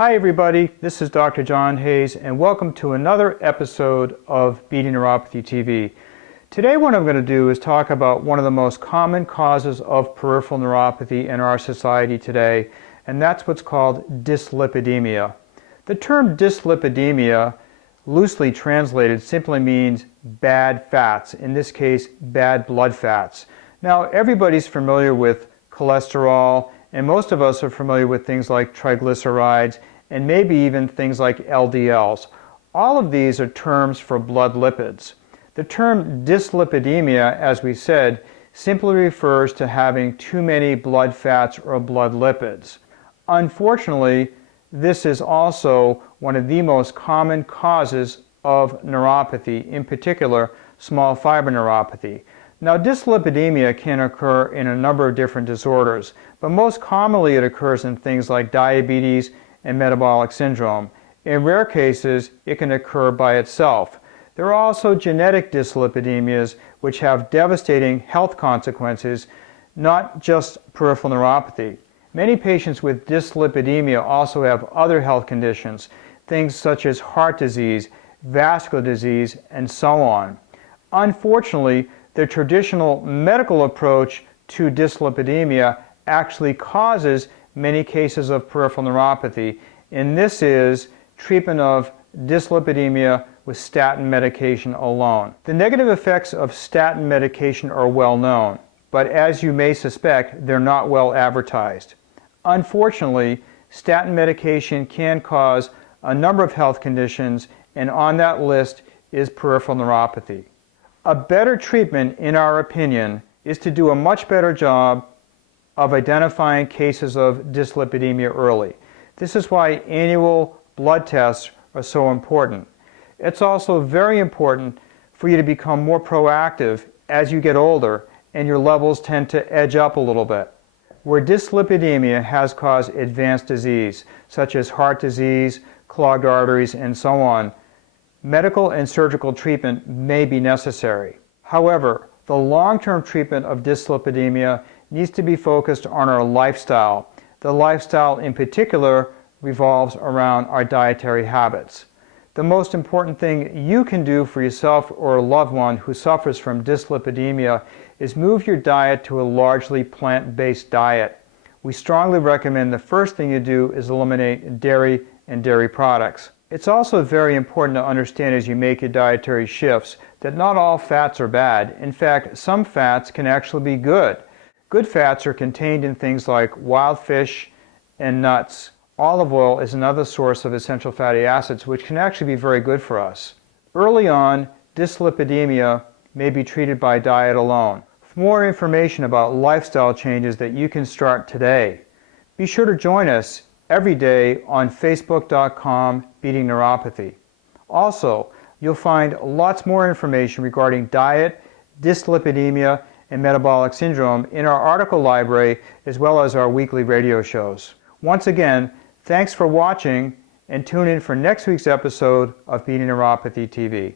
Hi everybody, this is Dr. John Hayes and welcome to another episode of Beating Neuropathy TV. Today what I'm going to do is talk about one of the most common causes of peripheral neuropathy in our society today, and that's what's called dyslipidemia. The term dyslipidemia, loosely translated, simply means bad fats, in this case bad blood fats. Now everybody's familiar with cholesterol, and most of us are familiar with things like triglycerides and maybe even things like LDLs. All of these are terms for blood lipids. The term dyslipidemia, as we said, simply refers to having too many blood fats or blood lipids. Unfortunately, this is also one of the most common causes of neuropathy, in particular small fiber neuropathy. Now, dyslipidemia can occur in a number of different disorders, but most commonly it occurs in things like diabetes and metabolic syndrome. In rare cases, it can occur by itself. There are also genetic dyslipidemias which have devastating health consequences, not just peripheral neuropathy. Many patients with dyslipidemia also have other health conditions, things such as heart disease, vascular disease, and so on. Unfortunately, the traditional medical approach to dyslipidemia actually causes many cases of peripheral neuropathy, and this is treatment of dyslipidemia with statin medication alone. The negative effects of statin medication are well known, but as you may suspect, they're not well advertised. Unfortunately, statin medication can cause a number of health conditions, and on that list is peripheral neuropathy. A better treatment, in our opinion, is to do a much better job of identifying cases of dyslipidemia early. This is why annual blood tests are so important. It's also very important for you to become more proactive as you get older and your levels tend to edge up a little bit. Where dyslipidemia has caused advanced disease, such as heart disease, clogged arteries, and so on, medical and surgical treatment may be necessary. However, the long-term treatment of dyslipidemia needs to be focused on our lifestyle. The lifestyle in particular revolves around our dietary habits. The most important thing you can do for yourself or a loved one who suffers from dyslipidemia is move your diet to a largely plant-based diet. We strongly recommend the first thing you do is eliminate dairy and dairy products. It's also very important to understand as you make your dietary shifts that not all fats are bad. In fact, some fats can actually be good. Good fats are contained in things like wild fish and nuts. Olive oil is another source of essential fatty acids which can actually be very good for us. Early on, dyslipidemia may be treated by diet alone. For more information about lifestyle changes that you can start today, be sure to join us every day on Facebook.com Beating Neuropathy. Also, you'll find lots more information regarding diet, dyslipidemia, and metabolic syndrome in our article library as well as our weekly radio shows. Once again, thanks for watching and tune in for next week's episode of Beating Neuropathy TV.